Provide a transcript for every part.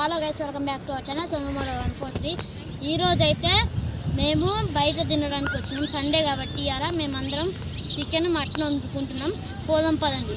Hello guys, welcome back to our channel సోమవారం 143. ఈరోజు అయితే మేము బయట తినడానికి వచ్చినాం. సండే కాబట్టి ఇవాళ మేమందరం చికెన్ మటన్ వండుకుంటున్నాం. పోదాం పదండి.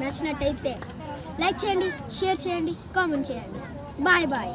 నచ్చినట్టయితే లైక్ చేయండి, షేర్ చేయండి, కామెంట్ చేయండి. Bye bye.